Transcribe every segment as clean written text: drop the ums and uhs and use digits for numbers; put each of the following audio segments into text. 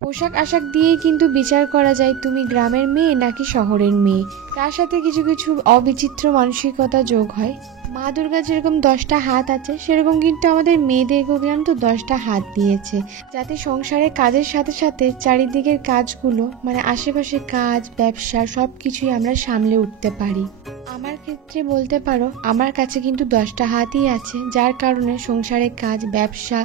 পোশাক আশাক দিয়েই কিন্তু বিচার করা যায় তুমি গ্রামের মেয়ে নাকি শহরের মেয়ে। তার সাথে কিছু কিছু অবিচিত্র মানসিকতা যোগ হয়। মা দুর্গা যেরকম 10টা হাত আছে, সেরকম কিন্তু আমাদের মেয়েদেরকেও কিন্তু 10টা হাত দিয়েছে, যাতে সংসারের কাজের সাথে সাথে চারিদিকের কাজগুলো মানে আশেপাশের কাজ, ব্যবসা সব কিছুই আমরা সামলে উঠতে পারি। আমার ক্ষেত্রে বলতে পারো আমার কাছে কিন্তু 10টা হাতই আছে, যার কারণে সংসারের কাজ, ব্যবসা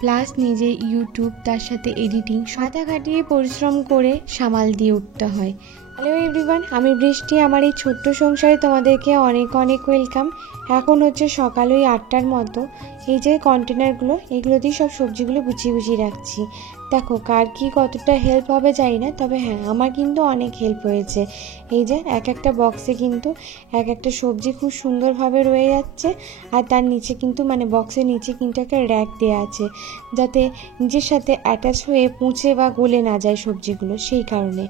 প্লাস নিজে ইউটিউব, তার সাথে এডিটিং মাথা খাটিয়ে পরিশ্রম করে সামাল দিয়ে উঠতে হয়। হ্যালো এভরিওয়ান, আমি বৃষ্টি। আমার এই ছোট্ট সংসারে তোমাদেরকে অনেক অনেক ওয়েলকাম। এখন হচ্ছে সকাল ওই 8টার মতো। এই যে কন্টেনারগুলো, এগুলো দিয়ে সব সবজিগুলো গুছিয়ে গুছিয়ে রাখছি। দেখো কার কি কতটা হেল্প হবে জানি না, তবে হ্যাঁ আমার কিন্তু অনেক হেল্প হয়েছে। এই যে এক একটা বক্সে কিন্তু এক একটা সবজি খুব সুন্দরভাবে রয়ে যাচ্ছে, আর তার নিচে কিন্তু মানে বক্সের নিচে কিন্তু একটা র্যাক দেওয়া আছে, যাতে নিজের সাথে অ্যাটাচ হয়ে মুছে বা গলে না যায় সবজিগুলো। সেই কারণে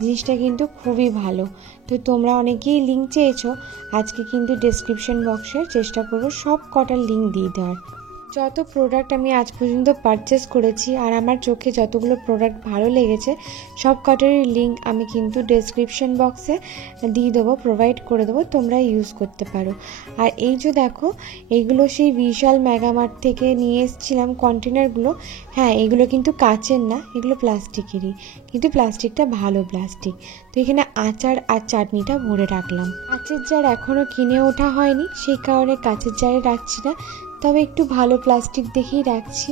জিনিসটা কিন্তু খুবই ভালো। তো তোমরা অনেকেই লিঙ্ক চেয়েছো, আজকে কিন্তু ডেসক্রিপশন বক্সে চেষ্টা করবো সব কটার লিঙ্ক দিয়ে দেওয়ার। যত প্রোডাক্ট আমি আজ পর্যন্ত পারচেস করেছি আর আমার চোখে যতগুলো প্রোডাক্ট ভালো লেগেছে সব কটারই লিঙ্ক আমি কিন্তু ডেসক্রিপশন বক্সে দিয়ে দেবো, প্রোভাইড করে দেবো, তোমরা ইউজ করতে পারো। আর এই যে দেখো, এইগুলো সেই বিশাল মেগামার্ট থেকে নিয়ে এসেছিলাম কন্টেনারগুলো। হ্যাঁ, এগুলো কিন্তু কাচের না, এগুলো প্লাস্টিকেরই, কিন্তু প্লাস্টিকটা ভালো প্লাস্টিক। তো এখানে আচার আর চাটনিটা ভরে রাখলাম। কাচের জার এখনও কিনে ওঠা হয়নি, সেই কারণে কাচের জারে রাখছি না, তবে একটু ভালো প্লাস্টিক দেখেই রাখছি।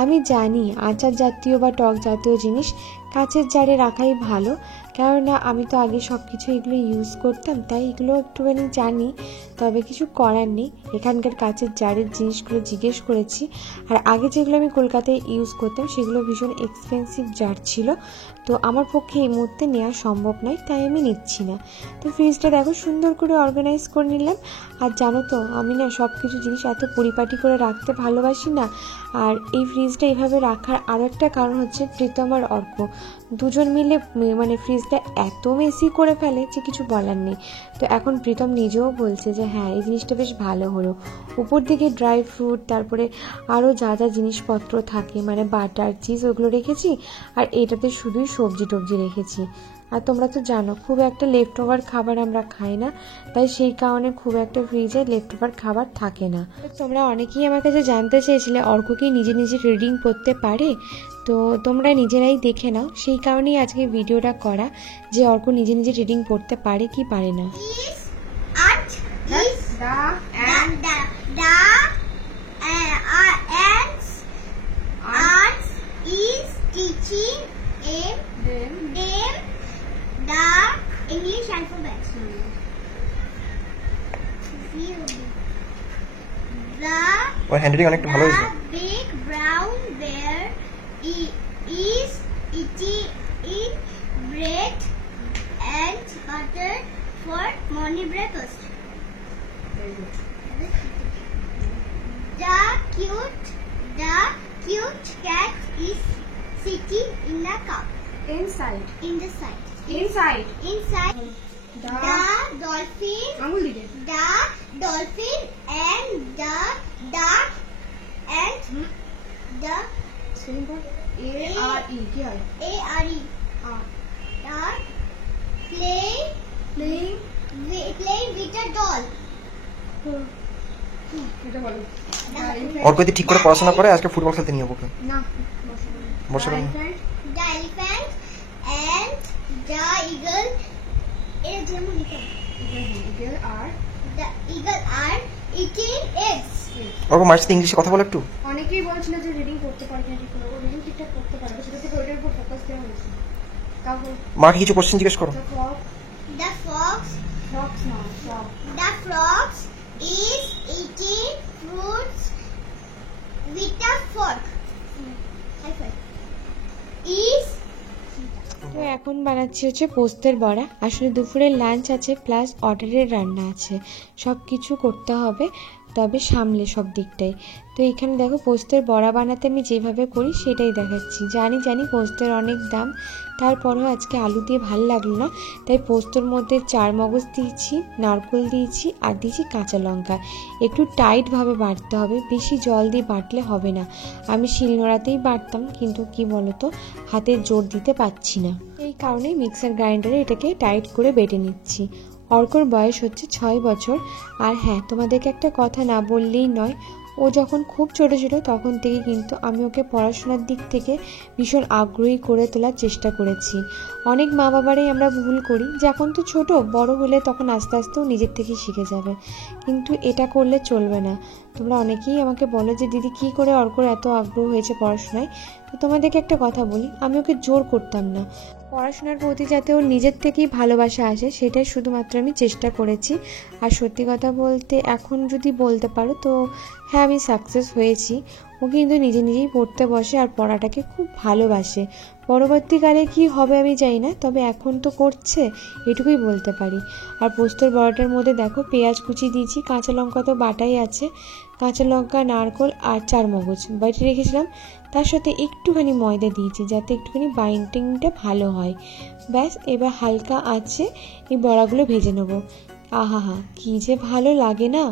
আমি জানি আচার জাতীয় বা টক জাতীয় জিনিস কাচের জারে রাখাই ভালো, কেননা আমি তো আগে সব কিছু এগুলো ইউজ করতাম, তাই এগুলো একটুখানি জানি। তবে কিছু করার নেই, এখানকার কাচের জারের জিনিসগুলো জিজ্ঞেস করেছি। আর আগে যেগুলো আমি কলকাতায় ইউজ করতাম সেগুলো ভীষণ এক্সপেন্সিভ জার ছিল, তো আমার পক্ষে এই মুহূর্তে নেওয়া সম্ভব নয়, তাই আমি নিচ্ছি না। তো ফ্রিজটা দেখো সুন্দর করে অর্গানাইজ করে নিলাম। আর জানো তো আমি না সব কিছু জিনিস এত পরিপাটি করে রাখতে ভালোবাসি না। আর এই ফ্রিজটা এইভাবে রাখার আরও একটা কারণ হচ্ছে প্রীতম আর অর্ক দুজন মিলে মানে ফ্রিজটা এত মেসি করে ফেলে যে কিছু বলার নেই। তো এখন প্রীতম নিজেও বলছে যে হ্যাঁ এই জিনিসটা বেশ ভালো হলো। উপর দিকে ড্রাই ফ্রুট, তারপরে আরও যা যা জিনিসপত্র থাকে মানে বাটার, চিজ, ওগুলো রেখেছি। আর এটাতে শুধুই সবজি টবজি রেখেছি। আর তোমরা তো জানো খুব একটা লেফট ওভার খাবার আমরা খাই না, তাই সেই কারণে খুব একটা ফ্রিজে লেফট ওভার খাবার থাকে না। তোমরা অনেকেই আমার কাছে জানতে চেয়েছিলে অর্ক কি নিজে নিজে রিডিং করতে পারে, তো তোমরা নিজেরাই দেখে নাও। সেই কারণেই আজকে ভিডিওটা করা, যে অর্ক নিজে নিজে রিডিং পড়তে পারে কি পারে না। The English alphabet. Or handwriting অনেকটা ভালো হয়েছে। The big brown bear is eating bread and butter for morning breakfast. Very good. The cute cat is sitting in a cup. Inside. In the side. Inside. Inside. The dolphin. আঙুল দিকে। The dolphin and the duck and the Spelling for A-R-E কি হয়? A-R-E. Duck Playing. playing with a doll. এটা বলো। ওর যদি ঠিক করে পড়াশোনা করে আজকে ফুটবল খেলতে নিয়ে যাবো। না। বসে The বলো। elephant. The elephant and the eagle. The eagle are eating eggs. ওর মায়ের সাথে ইংলিশে কথা বলে একটু। অনেকেই বলছিল যে রিডিং করতে পারে না, ঠিক করে ও রিডিং ঠিকঠাক করতে পারে, সেটা থেকে ওটার উপর ফোকাস দেওয়া হয়েছে। তারপর মাকে কিছু কোশ্চেন জিজ্ঞেস করো। The fox is eating fruits with a fork. High five. তো এখন বানাচ্ছি হচ্ছে পোস্তের বড়া। আসলে দুপুরের লাঞ্চ আছে প্লাস অর্ডারের রান্না আছে, সব কিছু করতে হবে। তবে সামলে সব দিকটাই। তো এখানে দেখো পোস্তের বড়া বানাতে আমি যেভাবে করি সেটাই দেখাচ্ছি। জানি পোস্তের অনেক দাম, তারপরেও আজকে আলু দিয়ে ভালো লাগলো না, তাই পোস্তর মধ্যে 4 মগজ দিয়েছি, নারকেল দিয়েছি আর দিয়েছি কাঁচা লঙ্কা। একটু টাইটভাবে বাটতে হবে, বেশি জল দিয়ে বাটলে হবে না। আমি শিলনোড়াতেই বাটতাম, কিন্তু কি বলতো হাতের জোর দিতে পারছি না, এই কারণেই মিক্সার গ্রাইন্ডারে এটাকে টাইট করে বেটে নিচ্ছি। অর্কর বয়স হচ্ছে 6 বছর। আর হ্যাঁ, তোমাদেরকে একটা কথা না বললেই নয়, ও যখন খুব ছোট ছিল তখন থেকে কিন্তু আমি ওকে পড়াশোনার দিক থেকে ভীষণ আগ্রহী করে তোলার চেষ্টা করেছি। অনেক মা বাবারাই আমরা ভুল করি যে এখন তো ছোট, বড় হলে তখন আস্তে আস্তে ও নিজের থেকেই শিখে যাবে, কিন্তু এটা করলে চলবে না। তোমরা অনেকেই আমাকে বলো যে দিদি কী করে অর্কর এত আগ্রহ হয়েছে পড়াশোনায়। তো তোমাদেরকে একটা কথা বলি, আমি ওকে জোর করতাম না, পড়াশোনার প্রতি যাতে ওর নিজের থেকেই ভালোবাসা আসে সেটাই শুধুমাত্র আমি চেষ্টা করেছি। আর সত্যি কথা বলতে এখন যদি বলতে পারো তো হ্যাঁ, আমি সাকসেস হয়েছি। ও কিন্তু নিজেই পড়তে বসে আর পড়াটাকে খুব ভালোবাসে। পরবর্তীকালে কি হবে আমি জানি না, তবে এখন তো করছে, এটুকুই বলতে পারি। আর পোস্তর বড়াটার মধ্যে দেখো পেঁয়াজ কুচি দিয়েছি, কাঁচা লঙ্কা তো বাটাই আছে, কাঁচা লঙ্কা, নারকেল আর 4 মগজ বেটে রেখেছিলাম, তার সাথে একটুখানি ময়দা দিয়েছি যাতে একটুখানি বাইন্ডিংটা ভালো হয়। ব্যাস, এবার হালকা আছে এই বড়াগুলো ভেজে নেবো। আহা কি যে ভালো লাগে না।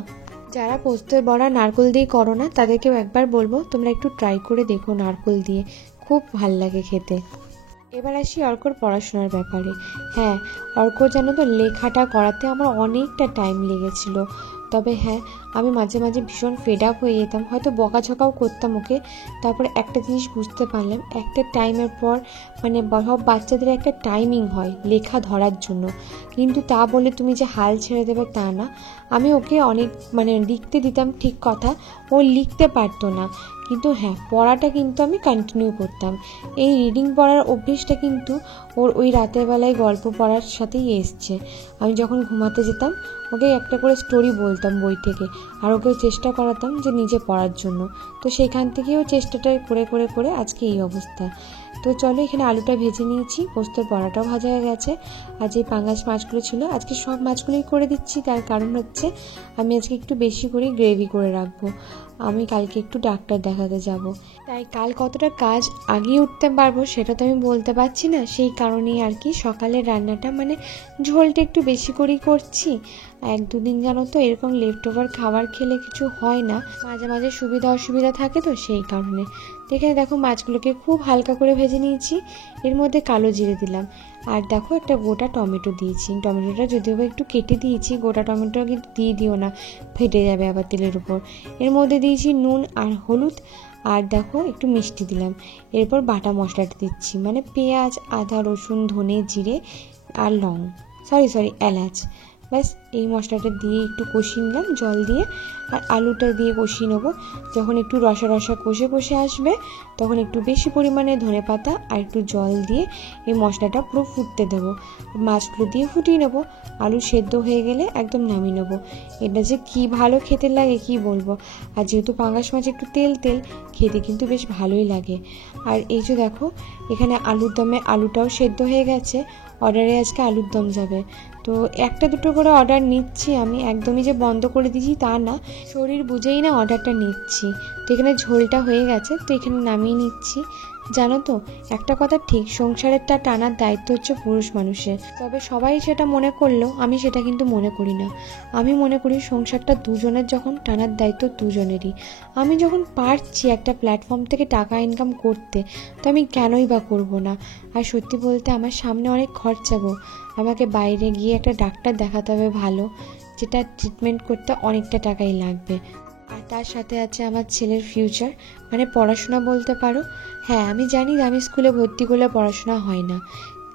যারা পোস্তের বড়া নারকেল দিয়ে করো না তাদেরকেও একবার বলবো তোমরা একটু ট্রাই করে দেখো নারকেল দিয়ে, খুব ভাল লাগে খেতে। এবার আসি অর্কর পড়াশোনার ব্যাপারে। হ্যাঁ, অর্ক জানো তো লেখাটা করাতে আমার অনেকটা টাইম লেগেছিল। তবে হ্যাঁ, আমি মাঝে মাঝে ভীষণ ফেড আপ হয়ে যেতাম, হয়তো বকাঝকাও করতাম ওকে। তারপরে একটা জিনিস বুঝতে পারলাম, একটা টাইমের পর মানে সব বাচ্চাদের একটা টাইমিং হয় লেখা ধরার জন্য, কিন্তু তা বলে তুমি যে হাল ছেড়ে দেবে তা না। আমি ওকে অনেক লিখতে দিতাম ঠিক কথা, ও লিখতে পারতো না, কিন্তু হ্যাঁ পড়াটা কিন্তু আমি কন্টিনিউ করতাম। এই রিডিং পড়ার অভ্যেসটা কিন্তু ওর ওই রাতের বেলায় গল্প পড়ার সাথেই এসছে। আমি যখন ঘুমাতে যেতাম ওকে একটা করে স্টোরি বলতাম বই থেকে, আর ওকে চেষ্টা করাতাম যে নিজে পড়ার জন্য। তো সেইখান থেকেও চেষ্টাটা করে করে করে আজকে এই অবস্থা। তো চলো, এখানে আলুটা ভেজে নিয়েছি, পোস্তর বড়াটাও ভাজা হয়ে গেছে। আর যে পাঙ্গাস মাছগুলো ছিল আজকে সব মাছগুলোই করে দিচ্ছি, তার কারণ হচ্ছে আমি আজকে একটু বেশি করে গ্রেভি করে রাখবো। আমি কালকে একটু ডাক্তার দেখাতে যাব, তাই কাল কতটা কাজ আগিয়ে উঠতে পারবো সেটা তো আমি বলতে পারছি না। সেই কারণেই আর কি সকালের রান্নাটা ঝোলটা একটু বেশি করেই করছি। 1-2 দিন জানো তো এরকম লেফট ওভার খাবার খেলে কিছু হয় না, মাঝে মাঝে সুবিধা অসুবিধা থাকে, তো সেই কারণে। এখানে দেখো মাছগুলোকে খুব হালকা করে ভেজে নিয়েছি, এর মধ্যে কালো জিরে দিলাম, আর দেখো একটা গোটা টমেটো দিয়েছি। টমেটোটা যদিও একটু কেটে দিয়েছি, গোটা টমেটো কিন্তু দিয়ে দিও না, ফেটে যাবে আবার তেলের উপর। এর মধ্যে দিয়েছি নুন আর হলুদ, আর দেখো একটু মিষ্টি দিলাম। এরপর বাটা মশলাটা দিচ্ছি, পেঁয়াজ, আদা, রসুন, ধনে, জিরে আর সরি এলাচ। ব্যাস এই মশলাটা দিয়ে একটু কষিয়ে নিলাম জল দিয়ে, আর আলুটা দিয়ে কষিয়ে নেবো। যখন একটু রসা রসা কষে আসবে তখন একটু বেশি পরিমাণে ধনেপাতা আর একটু জল দিয়ে এই মশলাটা পুরো ফুটতে দেবো। মাছগুলো দিয়ে ফুটিয়ে নেবো, আলু সেদ্ধ হয়ে গেলে একদম নামিয়ে নেবো। এটা যে কি ভালো খেতে লাগে কি বলবো। আর যেহেতু পাঙ্গাস মাছ একটু তেল খেতে কিন্তু বেশ ভালোই লাগে। আর এই যে দেখো এখানে আলুর দমে আলুটাও সেদ্ধ হয়ে গেছে, অর্ডারে আজকে আলুর দম যাবে। তো 1-2 করে অর্ডার নিচ্ছি, আমি একদমই যে বন্ধ করে দিচ্ছি তা না, শরীর বুঝেই না অর্ডারটা নিচ্ছি। তো এখানে ঝোলটা হয়ে গেছে, তো এখানে নামিয়ে নিচ্ছি। জানো তো একটা কথা ঠিক, সংসারেরটা টানার দায়িত্ব হচ্ছে পুরুষ মানুষের। তবে সবাই সেটা মনে করলেও আমি সেটা কিন্তু মনে করি না। আমি মনে করি সংসারটা দুজনের, যখন টানার দায়িত্ব দুজনেরই। আমি যখন পারছি একটা প্ল্যাটফর্ম থেকে টাকা ইনকাম করতে, তো আমি কেনই বা করবো না। আর সত্যি বলতে আমার সামনে অনেক খরচা গো, আমাকে বাইরে গিয়ে একটা ডাক্তার দেখাতে হবে ভালো, যেটা ট্রিটমেন্ট করতে অনেকটা টাকাই লাগবে। আর তার সাথে আছে আমার ছেলের ফিউচার, পড়াশোনা বলতে পারো। হ্যাঁ আমি জানি আমি স্কুলে ভর্তি করলে পড়াশোনা হয় না,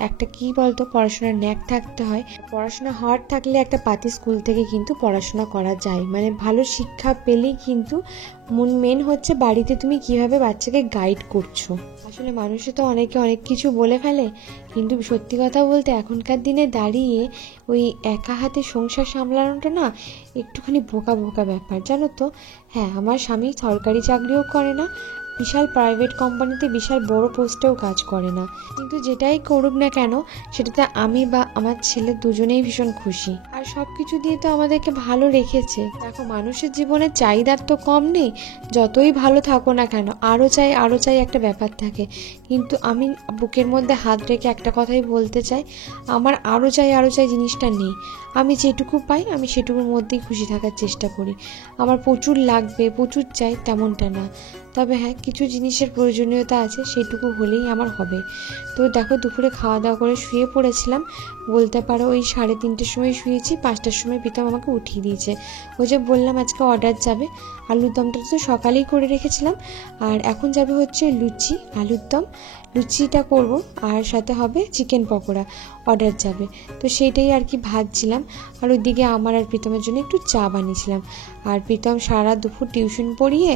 একটা কি বলতো পড়াশোনার ন্যাক থাকতে হয়। পড়াশোনা হওয়ার থাকলে একটা পাতি স্কুল থেকে কিন্তু পড়াশোনা করা যায়, ভালো শিক্ষা পেলেই কিন্তু মেন হচ্ছে বাড়িতে তুমি কিভাবে বাচ্চাকে গাইড করছো। আসলে মানুষে তো অনেকে অনেক কিছু বলে ফেলে, কিন্তু সত্যি কথা বলতে এখনকার দিনে দাঁড়িয়ে ওই একা হাতে সংসার সামলানোটা না একটুখানি বোকা ব্যাপার, জানো তো। হ্যাঁ আমার স্বামী সরকারি চাকরিও করে না, বিশাল প্রাইভেট কোম্পানিতে বিশাল বড় পোস্টেও কাজ করে না, কিন্তু যেটাই করুক না কেন সেটাতে আমি বা আমার ছেলে দুজনেই ভীষণ খুশি। আর সব কিছু দিয়ে তো আমাদেরকে ভালো রেখেছে। দেখো, মানুষের জীবনে চাহিদার তো কম নেই, যতই ভালো থাকো না কেন আরও চাই একটা ব্যাপার থাকে। কিন্তু আমি বুকের মধ্যে হাত রেখে একটা কথাই বলতে চাই, আমার আরও চাই জিনিসটা নেই। আমি যেটুকু পাই আমি সেটুকুর মধ্যেই খুশি থাকার চেষ্টা করি। আমার প্রচুর লাগবে, প্রচুর চাই তেমনটা না। তবে হ্যাঁ, কিছু জিনিসের প্রয়োজনীয়তা আছে, সেটুকু হলেই আমার হবে। তো দেখো, দুপুরে খাওয়া দাওয়া করে শুয়ে পড়েছিলাম, বলতে পারো ওই 3:30টার সময় শুয়েছি, 5টার সময় প্রীতম আমাকে উঠিয়ে দিয়েছে। ওই যে বললাম আজকে অর্ডার যাবে, আলুর দমটা তো সকালেই করে রেখেছিলাম, আর এখন যাবে হচ্ছে লুচি, আলুর দম, লুচিটা করব, আর সাথে হবে চিকেন পকোড়া, অর্ডার যাবে। তো সেইটাই আর কি ভাজছিলাম, আর ওইদিকে আমার আর প্রীতমের জন্য একটু চা বানিয়েছিলাম। আর প্রীতম সারা দুপুর টিউশন পড়িয়ে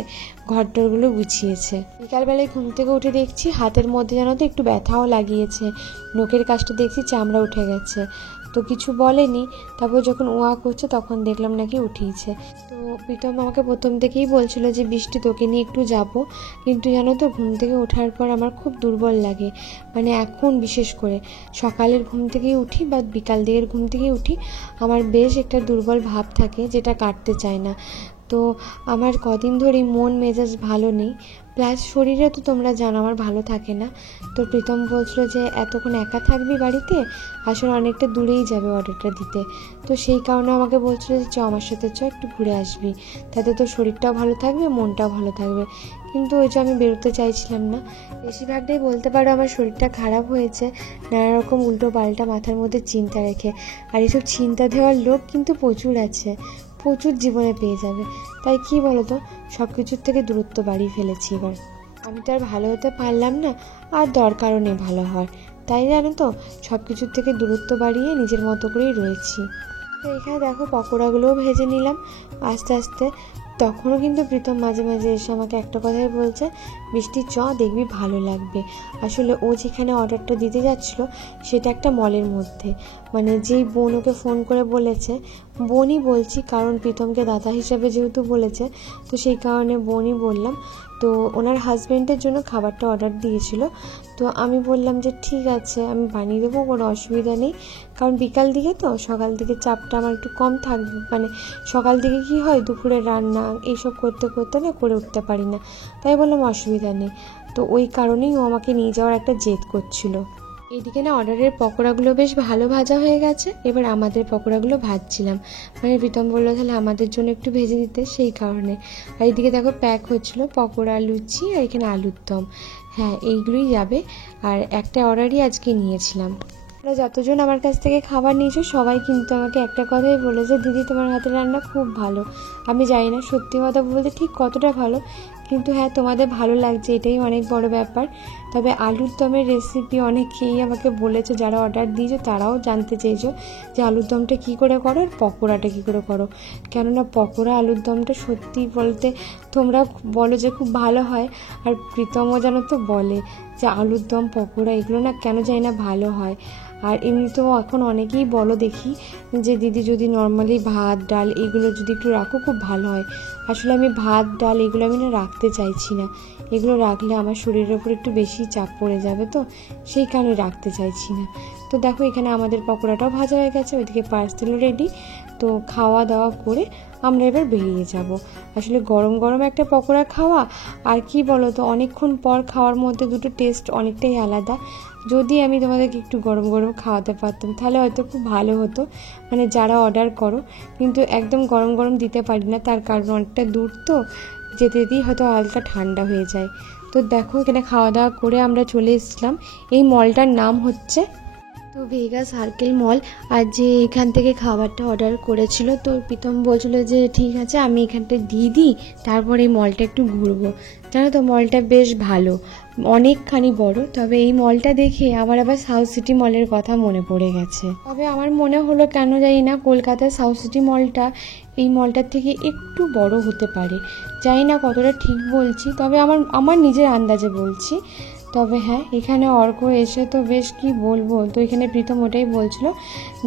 ঘরটরগুলো গুছিয়েছে। বিকালবেলায় ঘুম থেকে উঠে দেখছি হাতের মধ্যে যেন তো একটু ব্যথাও লাগিয়েছে, নোকের কাছটা দেখছি চামড়া উঠে গেছে। তো কিছু বলেনি, তারপর যখন ওয়া করছে তখন দেখলাম নাকি উঠিয়েছে। তো প্রীতম আমাকে প্রথম থেকেই বলছিল যে বৃষ্টি তোকে নিয়ে একটু যাব, কিন্তু জানো তো ঘুম থেকে ওঠার পর আমার খুব দুর্বল লাগে। মানে এখন বিশেষ করে সকালের ঘুম থেকেই উঠি বা বিকাল দিকের ঘুম থেকেই উঠি, আমার বেশ একটা দুর্বল ভাব থাকে যেটা কাটতে চায় না। তো আমার কদিন ধরেই মন মেজাজ ভালো নেই, প্লাস শরীরে তো তোমরা জানো আমার ভালো থাকে না। তো প্রীতম বলছিল যে এতক্ষণ একা থাকবি বাড়িতে, আসলে অনেকটা দূরেই যাবে অর্ডারটা দিতে। তো সেই কারণে আমাকে বলছিল যে আমার সাথে একটু ঘুরে আসবি, তাতে তোর শরীরটাও ভালো থাকবে, মনটাও ভালো থাকবে। কিন্তু ওই যে আমি বেরোতে চাইছিলাম না। বেশিরভাগটাই বলতে পারো আমার শরীরটা খারাপ হয়েছে নানা রকম উল্টো পাল্টা মাথার মধ্যে চিন্তা রেখে। আর এইসব চিন্তা দেওয়ার লোক কিন্তু প্রচুর আছে, প্রচুর জীবনে পেয়ে যাবে। তাই কি বলতো, সব কিছুর থেকে দূরত্ব বাড়িয়ে ফেলেছি এবার। আমি তো আর ভালো হতে পারলাম না, আর দরকারও নেই ভালো হওয়ার। তাই জানো তো, সব কিছুর থেকে দূরত্ব বাড়িয়ে নিজের মতো করেই রয়েছি। তো এখানে দেখো পকোড়াগুলোও ভেজে নিলাম আস্তে আস্তে। তখনও কিন্তু প্রীতম মাঝে মাঝে এসে আমাকে একটা কথাই বলছে, বৃষ্টি দেখবি ভালো লাগবে। আসলে ও যেখানে অর্ডারটা দিতে যাচ্ছিলো সেটা একটা মলের মধ্যে, মানে যেই বোন ওকে ফোন করে বলেছে, বোনই বলছি কারণ প্রীতমকে দাদা হিসাবে যেহেতু বলেছে, তো সেই কারণে বোনই বললাম। তো ওনার হাজব্যান্ডের জন্য খাবারটা অর্ডার দিয়েছিল। তো আমি বললাম যে ঠিক আছে আমি বানিয়ে দেবো, কোনো অসুবিধা নেই, কারণ বিকাল দিকে তো, সকাল দিকে চাপটা আমার একটু কম থাকবে। মানে সকাল দিকে কি হয়, দুপুরে রান্না এইসব করতে করতে না করে উঠতে পারি না, তাই বললাম অসুবিধা নেই। তো ওই কারণেই ও আমাকে নিয়ে যাওয়ার একটা জেদ করছিল। এইদিকে না অর্ডারের পকোড়াগুলো বেশ ভালো ভাজা হয়ে গেছে, এবার আমাদের পকোড়াগুলো ভাজছিলাম। মানে প্রীতম বললো তাহলে আমাদের জন্য একটু ভেজে দিতে, সেই কারণে। আর এইদিকে দেখো প্যাক হচ্ছিলো পকোড়া, লুচি, আর এখানে আলুর দম। হ্যাঁ, এইগুলোই যাবে। আর একটা অর্ডারই আজকে নিয়েছিলাম। তোমরা যতজন আমার কাছ থেকে খাবার নিয়েছো সবাই কিন্তু আমাকে একটা কথাই বলেছে, দিদি তোমার হাতের রান্না খুব ভালো। আমি জানি না সত্যি কথা বলতে ঠিক কতটা ভালো, কিন্তু হ্যাঁ তোমাদের ভালো লাগছে এটাই অনেক বড় ব্যাপার। তবে আলুর দমের রেসিপি অনেকেই আমাকে বলেছে, যারা অর্ডার দিয়েছো তারাও জানতে চেয়েছো যে আলুর দমটা কী করে করো আর পকোড়াটা কী করে করো। কেননা পকোড়া আলুর দমটা সত্যি বলতে তোমরা বলো যে খুব ভালো হয়, আর প্রীতমও যেন তো বলে যে আলুর দম পকোড়া এগুলো না কেন জানি না ভালো হয়। আর এমনিতেও এখন অনেকেই বলো দেখি যে দিদি যদি নর্মালি ভাত ডাল এগুলো যদি একটু রাখো খুব ভালো হয়। আসলে আমি ভাত ডাল এগুলো আমি না রাখতে চাইছি না, এগুলো রাখলে আমার শরীরের ওপর একটু বেশি চাপ পড়ে যাবে, তো সেই কারণে রাখতে চাইছি না। তো দেখো এখানে আমাদের পকোড়াটাও ভাজা হয়ে গেছে, ওইদিকে পার্সেলও রেডি। তো খাওয়া দাওয়া করে আমরা এবার বেরিয়ে যাব। আসলে গরম গরম একটা পকোড়া খাওয়া আর কি বলো তো, অনেকক্ষণ পর খাওয়ার মধ্যে দুটো টেস্ট অনেকটাই আলাদা। যদি আমি তোমাদেরকে একটু গরম গরম খাওয়াতে পারতাম তাহলে হয়তো খুব ভালো হতো, মানে যারা অর্ডার করো। কিন্তু একদম গরম গরম দিতে পারি না, তার কারণ অনেকটা দূর তো, যেতে যেতেই হয়তো হালকা ঠান্ডা হয়ে যায়। তো দেখো এখানে খাওয়া দাওয়া করে আমরা চলে এসেছিলাম, এই মলটার নাম হচ্ছে তো ভেগা সার্কেল মল। আর যে এখান থেকে খাবারটা অর্ডার করেছিল, তো প্রীতম বলছিল যে ঠিক আছে আমি এখানটা দিয়ে দিই, তারপর এই মলটা একটু ঘুরবো। জানো তো মলটা বেশ ভালো, অনেকখানি বড়। তবে এই মলটা দেখে আমার আবার সাউথ সিটি মলের কথা মনে পড়ে গেছে। তবে আমার মনে হলো কেন জানি না কলকাতার সাউথ সিটি মলটা এই মলটার থেকে একটু বড় হতে পারে। জানি না কতটা ঠিক বলছি, তবে আমার নিজের আন্দাজে বলছি। তবে হ্যাঁ, এখানে অর্ক এসে তো বেশ কি বলবো। তো এখানে প্রীতম ওটাই বলছিল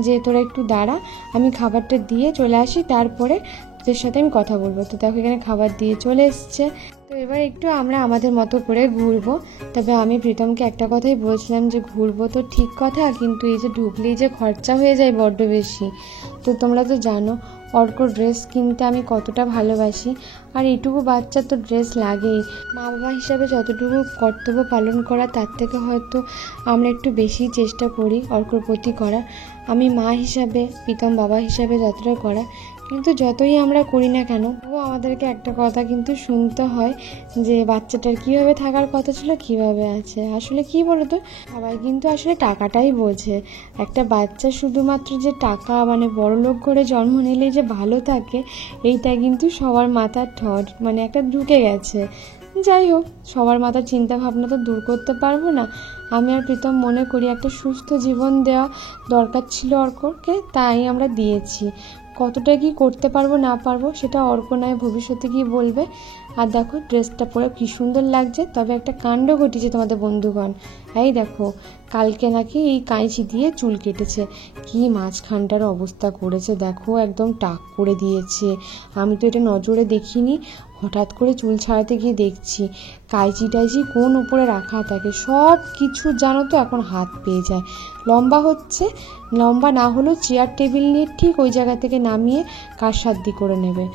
যে তোরা একটু দাঁড়া, আমি খাবারটা দিয়ে চলে আসি, তারপরে তোদের সাথে আমি কথা বলবো। তো দেখো এখানে খাবার দিয়ে চলে এসছে। তো এবার একটু আমরা আমাদের মতো করে ঘুরবো। তবে আমি প্রীতমকে একটা কথাই বলছিলাম যে ঘুরবো তো ঠিক কথা, কিন্তু এই যে ঢুকলেই যে খরচা হয়ে যায় বড্ড বেশি। তো তোমরা তো জানো অর্ক ড্রেস কিনতে আমি কতটা ভালোবাসি, আর এইটুকু বাচ্চার তো ড্রেস লাগেই। মা বাবা হিসাবে যতটুকু কর্তব্য পালন করা তার থেকে হয়তো আমরা একটু বেশি চেষ্টা করি অর্কর প্রতি করার। আমি মা হিসাবে, প্রীতম বাবা হিসাবে যতটা করা, কিন্তু যতই আমরা করি না কেন ও আমাদেরকে একটা কথা কিন্তু শুনতে হয় যে বাচ্চাটার কীভাবে থাকার কথা ছিল, কীভাবে আছে। আসলে কি বলতো, সবাই কিন্তু আসলে টাকাটাই বোঝে। একটা বাচ্চা শুধুমাত্র যে টাকা মানে বড়লোক করে জন্ম নিলেই যে ভালো থাকে, এইটা কিন্তু সবার মাথার ঠট মানে একটা ঢুকে গেছে। যাই হোক, সবার মাথার চিন্তা ভাবনা তো দূর করতে পারবো না। আমি আর প্রীতম মনে করি একটা সুস্থ জীবন দেওয়া দরকার ছিল অর্ককে, তাই আমরা দিয়েছি। কতটা কি করতে পারবো না পারবো সেটা অর্ক নয় ভবিষ্যতে কি বলবে। আর দেখো ড্রেসটা পরে কি সুন্দর লাগছে। তবে একটা কাণ্ড ঘটিছে তোমাদের বন্ধুগণ, এই দেখো কালকে নাকি এই কাঁচি দিয়ে চুল কেটেছে, কি মাঝখানটার অবস্থা করেছে দেখো, একদম টাক করে দিয়েছে। আমি তো এটা নজরে দেখিনি, হঠাৎ করে চুল ছাড়াতে গিয়ে দেখছি কাঁচি টাইচি কোন উপরে রাখা থাকে, সব কিছু জানো তো এখন হাত পেয়ে যায়। লম্বা হচ্ছে, লম্বা না হলেও চেয়ার টেবিল নিয়ে ঠিক ওই জায়গা থেকে নামিয়ে কারসাধ্য করে নেবে।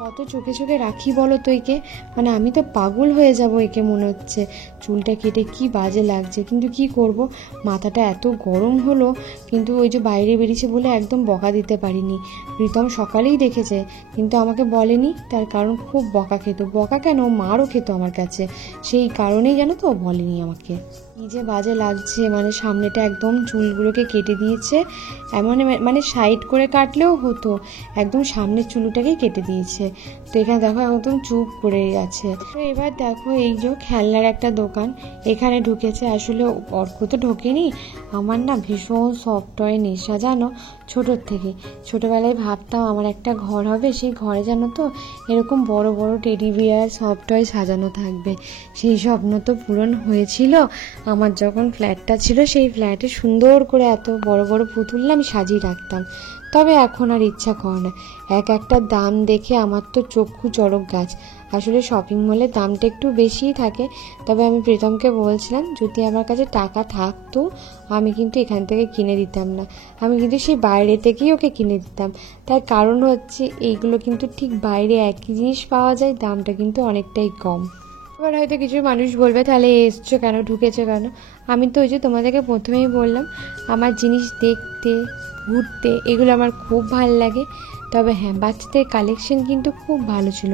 কত চোখে চোখে রাখি বলো তো একে, মানে আমি তো পাগল হয়ে যাব একে মনে হচ্ছে। চুলটা কেটে কি বাজে লাগছে, কিন্তু কি করব, মাথাটা এত গরম হলো। কিন্তু ওই যে বাইরে বেরিয়েছে বলে একদম বকা দিতে পারিনি। প্রীতম সকালেই দেখেছে কিন্তু আমাকে বলেনি, তার কারণ খুব বকা খেত। বকা কেন, মারও খেত আমার কাছে, সেই কারণেই জানো তো বলেনি আমাকে। কি যে বাজে লাগছে, মানে সামনেটা একদম চুলগুলোকে কেটে দিয়েছে, এমন মানে সাইড করে কাটলেও হতো, একদম সামনের চুলটাকেই কেটে দিয়েছে। তো এখানে দেখো একদম চুপ করে আছে। তো এবার দেখো এই যে খেলনার একটা দোকান, এখানে ঢুকেছে। আসলে অর্ক তো ঢোকেনি, আমার না ভীষণ সফট টয় নেশা জানো, ছোটোর থেকে। ছোটোবেলায় ভাবতাম আমার একটা ঘর হবে, সেই ঘরে জানো তো এরকম বড় বড় টেডি বিয়ার সফট টয় সাজানো থাকবে। সেই স্বপ্ন তো পূরণ হয়েছিল। আমার যখন ফ্ল্যাটটা ছিল সেই ফ্ল্যাটে সুন্দর করে এত বড় বড় পুতুল আমি সাজিয়ে রাখতাম। তবে এখন আর ইচ্ছা করে না, এক একটা দাম দেখে আমার তো চক্ষু চড়ক গাছ। আসলে শপিং মলে দামটা একটু বেশিই থাকে। তবে আমি প্রীতমকে বলছিলাম যদি আমার কাছে টাকা থাকতো আমি কিন্তু এখান থেকে কিনে দিতাম না, আমি কিন্তু সেই বাইরে থেকেই ওকে কিনে দিতাম। তার কারণ হচ্ছে এইগুলো কিন্তু ঠিক বাইরে একই জিনিস পাওয়া যায়, দামটা কিন্তু অনেকটাই কম। এবার হয়তো কিছু মানুষ বলবে তাহলে এসছো কেন, ঢুকেছো কেন। আমি তো ওই যে তোমাদেরকে প্রথমেই বললাম আমার জিনিস দেখতে ঘুরতে এগুলো আমার খুব ভালো লাগে। তবে হ্যাঁ, বাচ্চাদের কালেকশন কিন্তু খুব ভালো ছিল।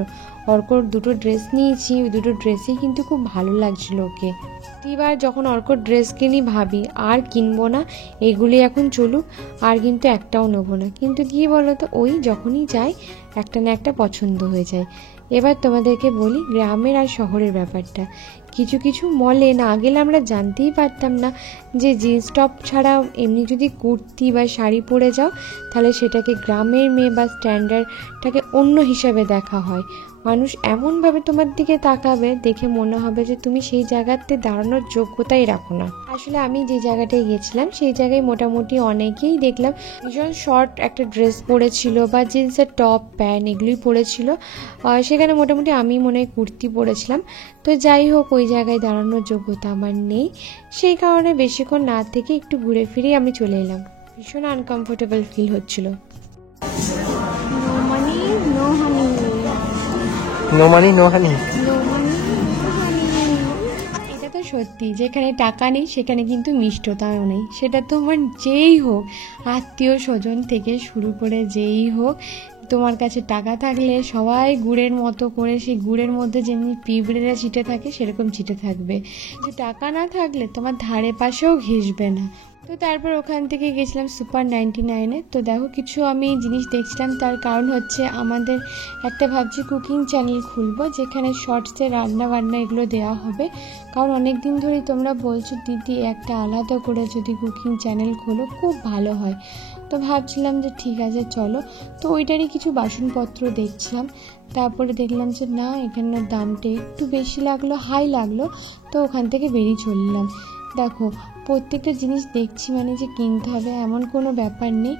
অর্কর দুটো ড্রেস নিয়েছি, ওই দুটো ড্রেসই কিন্তু খুব ভালো লাগছিল ওকে। এবার যখন অর্কর ড্রেস কিনি ভাবি আর কিনবো না, এগুলি এখন চলুক, আর কিন্তু একটাও নেবো না। কিন্তু কী বলো তো, ওই যখনই যাই একটা না একটা পছন্দ হয়ে যায়। এবার তোমাদেরকে বলি গ্রামের আর শহরের ব্যাপারটা। কিছু কিছু মলে না গেলে আমরা জানতেই পারতাম না যে জিন্স টপ ছাড়া এমনি যদি কুর্তি বা শাড়ি পরে যাও তাহলে সেটাকে গ্রামের মেয়ে বা স্ট্যান্ডার্ডটাকে অন্য হিসাবে দেখা হয়। মানুষ এমনভাবে তোমার দিকে তাকাবে, দেখে মনে হবে যে তুমি সেই জায়গাতে দাঁড়ানোর যোগ্যতাই রাখো না। আসলে আমি যে জায়গাটায় গিয়েছিলাম সেই জায়গায় মোটামুটি অনেকেই দেখলাম ভীষণ শর্ট একটা ড্রেস পরেছিল বা জিন্সের টপ প্যান্ট এগুলোই পরেছিল। সেখানে মোটামুটি আমি মনে হয় কুর্তি পরেছিলাম। তো যাই হোক, ওই জায়গায় দাঁড়ানোর যোগ্যতা আমার নেই, সেই কারণে বেশিক্ষণ না থেকে একটু ঘুরে ফিরে আমি চলে এলাম। ভীষণ আনকমফোর্টেবল ফিল হচ্ছিল। No money, no honey. No money no honey. No money, no honey. এটা তো সত্যি, যেখানে টাকা নেই সেখানে কিন্তু মিষ্টতাও নেই। সেটা তোমার যেই হোক, আত্মীয় স্বজন থেকে শুরু করে যেই হোক, তোমার কাছে টাকা থাকলে সবাই গুড়ের মতো করে সেই গুড়ের মধ্যে যেমনি পিঁপড়েরা চিটে থাকে সেরকম চিটে থাকবে। যে টাকা না থাকলে তোমার ধারে পাশেও ঘেঁষবে না। তো তারপর ওখান থেকে গেছিলাম সুপার 99-এ। তো দেখো কিছু আমি জিনিস দেখছিলাম, তার কারণ হচ্ছে আমাদের একটা ভাবছি কুকিং চ্যানেল খুলবো যেখানে শর্টসে রান্না বান্না এগুলো দেওয়া হবে। কারণ অনেক দিন ধরেই তোমরা বলছো দিদি একটা আলাদা করে যদি কুকিং চ্যানেল খোলো খুব ভালো হয়। তো ভাবছিলাম যে ঠিক আছে চলো। তো ওইটারই কিছু বাসনপত্র দেখছিলাম, তারপরে দেখলাম যে না এখানের দামটা একটু বেশি লাগলো, হাই লাগলো। তো ওখান থেকে বেরিয়ে চললাম। দেখো প্রত্যেকটা জিনিস দেখছি মানে যে কিনতে হবে এমন কোনো ব্যাপার নেই।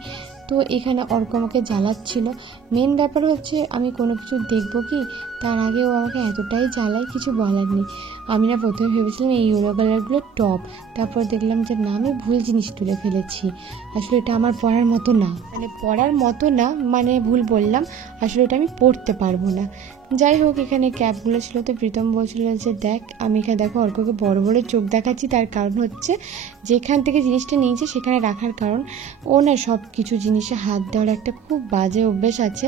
তো এখানে অর্ক আমাকে জ্বালাচ্ছিল। মেন ব্যাপার হচ্ছে আমি কোনো কিছু দেখবো কি তার আগে ও আমাকে এতটাই জ্বালায় কিছু বলার নেই। আমি না প্রথমে ভেবেছিলাম এই ইয়েলো কালারগুলো টপ, তারপর দেখলাম যে না, আমি ভুল জিনিস তুলে ফেলেছি, আসলে এটা আমার পরার মতো না, মানে ভুল বললাম, আসলে এটা আমি পরতে পারবো না। যাই হোক, এখানে ক্যাপগুলো ছিল, তো প্রীতম বলছিল যে দেখ, আমি এখানে দেখো অর্ককে বড় বড় চোখ দেখাচ্ছি, তার কারণ হচ্ছে যেখান থেকে জিনিসটা নিয়েছে সেখানে রাখার কারণ ও না সব কিছু জিনিসে হাত দেওয়ার একটা খুব বাজে অভ্যেস আছে,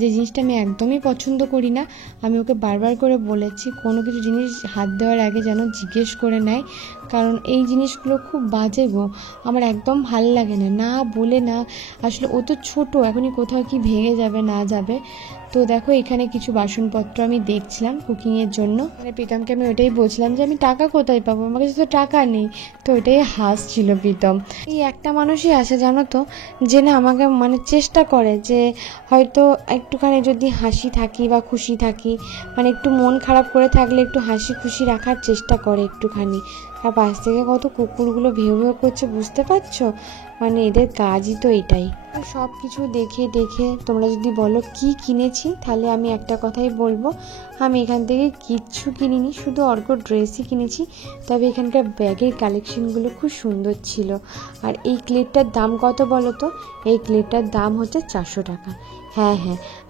যে জিনিসটা আমি একদমই পছন্দ করি না। আমি ওকে বারবার করে বলেছি কোনো কিছু জিনিস হাত দেওয়ার আগে যেন জিজ্ঞেস করে নেয়, কারণ এই জিনিসগুলো খুব বাজে গো, আমার একদম ভাল লাগে না, না বলে না। আসলে ও তো ছোটো, এখনই কোথাও কি ভেঙে যাবে না যাবে। তো দেখো এখানে কিছু বাসনপত্র আমি দেখছিলাম কুকিংয়ের জন্য, মানে প্রীতমকে আমি ওইটাই বলছিলাম যে আমি টাকা কোথায় পাবো, আমার কাছে তো টাকা নেই। তো ওইটাই হাসছিল প্রীতম। এই একটা মানুষই আছে জানো তো, যে না আমাকে মানে চেষ্টা করে যে হয়তো একটুখানি যদি হাসি থাকি বা খুশি থাকি, মানে একটু মন খারাপ করে থাকলে একটু হাসি খুশি রাখার চেষ্টা করে একটুখানি। আর পাশ থেকে কত কুকুরগুলো ভেউ ভেউ করছে, বুঝতে পারছো, মানে এদের কাজই তো এটাই। সব কিছু দেখে দেখে তোমরা যদি বলো কি কিনেছি, তাহলে আমি একটা কথাই বলবো, আমি এখান থেকে কিচ্ছু কিনিনি, শুধু অর্ক ড্রেসই কিনেছি। তবে এখানকার ব্যাগের কালেকশনগুলো খুব সুন্দর ছিল। আর এই ক্লিপটার দাম কত বলো তো? এই ক্লিপটার দাম হচ্ছে 400 টাকা। হ্যাঁ,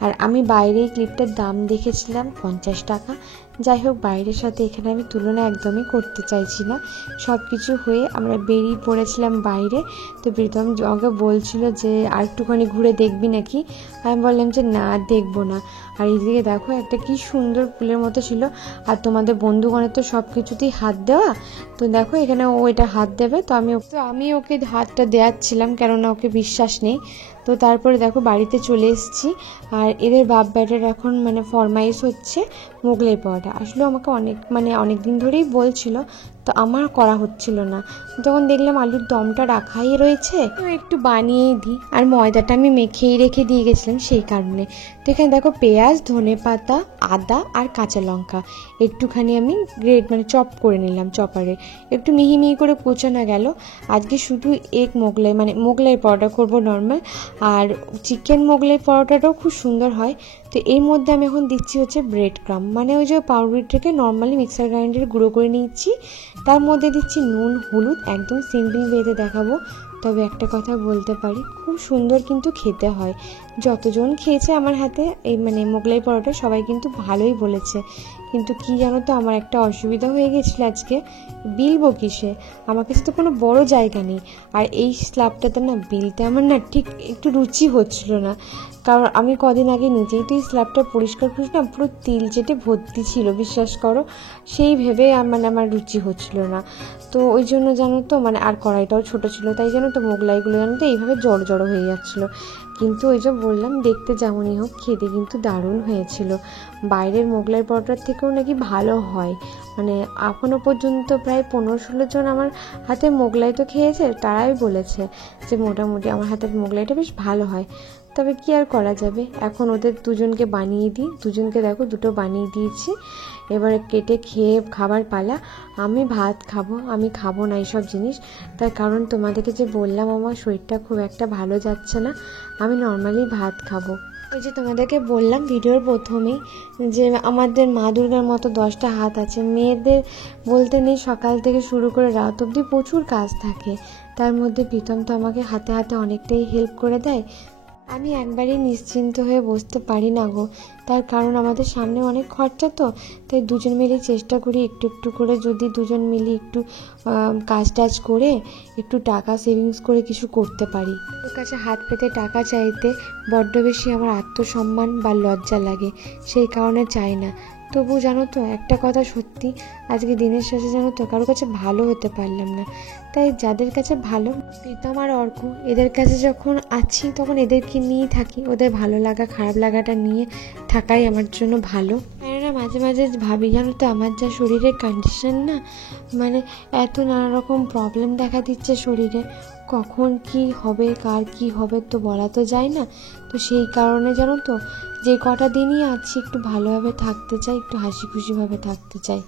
আর আমি বাইরে এই ক্লিপটার দাম দেখেছিলাম 50 টাকা। যাই হোক, বাইরের সাথে এখানে আমি তুলনা একদমই করতে চাইছি না। সব কিছু হয়ে আমরা বেরিয়ে পড়েছিলাম বাইরে। তো প্রীতম আমাকে বলছিল যে আর একটুখানি ঘুরে দেখবি নাকি, আমি বললাম যে না, দেখবো না। আর এইদিকে দেখো একটা কি সুন্দর ফুলের মতো ছিল, আর তোমাদের বন্ধুগণের তো সব কিছুতেই হাত দেওয়া। তো দেখো এখানে ও এটা হাত দেবে, তো আমি ওকে হাতটা দেওয়াচ্ছিলাম, কেননা ওকে বিশ্বাস নেই। তো তারপরে দেখো বাড়িতে চলে এসেছি, আর এদের বাপ ব্যাটার এখন মানে ফরমাইশ হচ্ছে মোগলাই পরোটা। আসলে আমাকে অনেক দিন ধরেই বলছিল, তো আমার করা হচ্ছিল না। তখন দেখলাম আলুর দমটা রাখাই রয়েছে, তো একটু বানিয়েই দিই, আর ময়দাটা আমি মেখেই রেখে দিয়ে গেছিলাম সেই কারণে। তো এখানে দেখো পেঁয়াজ, ধনেপাতা, আদা আর কাঁচা লঙ্কা একটুখানি আমি চপ করে নিলাম চপারে, একটু মিহি মিহি করে কোচানো গেল। আজকে শুধু মোগলাই পরোটা করবো নর্মাল, আর চিকেন মোগলাই পরোটাটাও খুব সুন্দর হয়। তো এর মধ্যে আমি এখন দিচ্ছি হচ্ছে ব্রেড ক্রাম্ব, মানে ওই যে পাউরুটিটাকে নর্মালি মিক্সার গ্রাইন্ডারে গুঁড়ো করে নিচ্ছি, তার মধ্যে দিচ্ছি নুন, হলুদ, একদম সিম্পল ওয়েতে দেখাবো। তবে একটা কথা বলতে পারি, খুব সুন্দর কিন্তু খেতে হয়। যতজন খেয়েছে আমার হাতে এই মোগলাই পরোটা, সবাই কিন্তু ভালোই বলেছে। কিন্তু কি জানো তো, আমার একটা অসুবিধা হয়ে গেছিলো আজকে, বিলবো কিসে, আমার কাছে তো কোনো বড় জায়গা নেই। আর এই স্ল্যাবটাতে না বিলতে আমার না ঠিক একটু রুচি হচ্ছিল না, কারণ আমি কদিন আগে নিজেই তো এই স্ল্যাবটা পরিষ্কার করি না, পুরো তিল চেটে ভর্তি ছিল, বিশ্বাস করো। সেই ভেবে আমার রুচি হচ্ছিল না। তো ওই জন্য জানো তো আর কড়াইটাও ছোট ছিল, তাই জানো তো মোগলাইগুলো জানো তো এইভাবে জড়ো জড়ো হয়ে যাচ্ছিলো। কিন্তু ওই যে বললাম, দেখতে যেমনই হোক খেতে কিন্তু দারুণ হয়েছিল। বাইরের মোগলাই পরোটার থেকেও নাকি ভালো হয়। এখনও পর্যন্ত প্রায় 15-16 জন আমার হাতে মোগলাই তো খেয়েছে, তারাই বলেছে যে মোটামুটি আমার হাতের মোগলাইটা বেশ ভালো হয়। তবে কি আর করা যাবে, এখন ওদের দুজনকে বানিয়ে দিই। দুজনকে দেখো দুটো বানিয়ে দিয়েছি, এবারে কেটে খেয়ে খাবার পালা। আমি ভাত খাবো, আমি খাবো না এইসব জিনিস, তার কারণ তোমাদেরকে যে বললাম আমার শরীরটা খুব একটা ভালো যাচ্ছে না, আমি নর্মালি ভাত খাবো। ওই যে তোমাদেরকে বললাম ভিডিওর প্রথমেই যে আমাদের মা দুর্গার মতো 10টা হাত আছে। মেয়েদের বলতে নেই, সকাল থেকে শুরু করে রাত অবধি প্রচুর কাজ থাকে, তার মধ্যে প্রীতম তো আমাকে হাতে হাতে অনেকটাই হেল্প করে দেয়। আমি একবারই নিশ্চিন্ত হয়ে বসতে পারি না গো, তার কারণ আমাদের সামনে অনেক খরচা, তো তাই দুজন মিলে চেষ্টা করি একটু একটু করে, যদি দুজন মিলে একটু কাজ টাজ করে একটু টাকা সেভিংস করে কিছু করতে পারি। ওর কাছে হাত পেতে টাকা চাইতে বড্ড বেশি আমার আত্মসম্মান বা লজ্জা লাগে, সেই কারণে চাই না। তবু জানো তো একটা কথা সত্যি, আজকে দিনের শেষে জানো তো কারোর কাছে ভালো হতে পারলাম না। তাই যাদের কাছে ভালো, প্রীতম আর অর্ক, এদের কাছে যখন আছি তখন এদেরকে নিয়েই থাকি, ওদের ভালো লাগা খারাপ লাগাটা নিয়ে থাকাই আমার জন্য ভালো। কেননা মাঝে মাঝে ভাবি জানো তো, আমার যা শরীরের কন্ডিশন না, এত নানা রকম প্রবলেম দেখা দিচ্ছে শরীরে, কখন কি হবে কার কি হবে তো বলা তো যায় না। তো সেই কারণে জানো তো, যে কটা দিনই আছি একটু ভালোভাবে থাকতে চাই, একটু হাসি খুশিভাবে থাকতে চাই।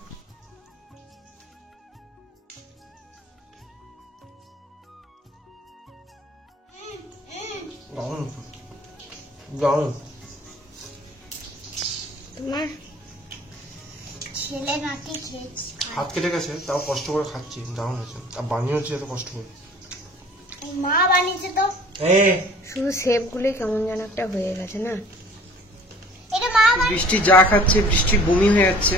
তোমার ছেলে নাকি খেয়েছে হাত কেটে গেছে, তাও কষ্ট করে খাচ্ছি, দারুণ হয়েছে। আর বানিয়েছি এত কষ্ট করে। মা বানিয়েছে তো। শুধু শেপগুলোই কেমন যেন একটা হয়ে গেছে না। এটা মা বৃষ্টি যা খাচ্ছে, বৃষ্টির বমি হয়ে যাচ্ছে,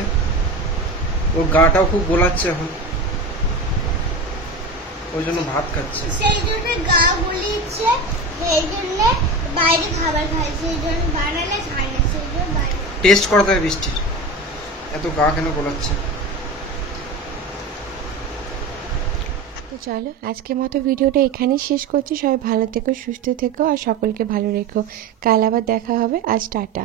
ওর গাটাও খুব গোলাচ্ছে এখন, ওই জন্য ভাত খাচ্ছে। সেই জন্য গা গুলিয়েছে, সেই জন্য বাইরে খাবার খায়, সেই জন্য বানালে খায় না, সেই জন্য বাইরে। টেস্ট করাতে হবে বৃষ্টির, এত গা কেন গোলাচ্ছে। তো চলো আজকের মতো ভিডিওটা এখানেই শেষ করছি। সবাই ভালো থেকো, সুস্থ থেকো আর সকলকে ভালো রেখো। কাল আবার দেখা হবে। আজ টাটা।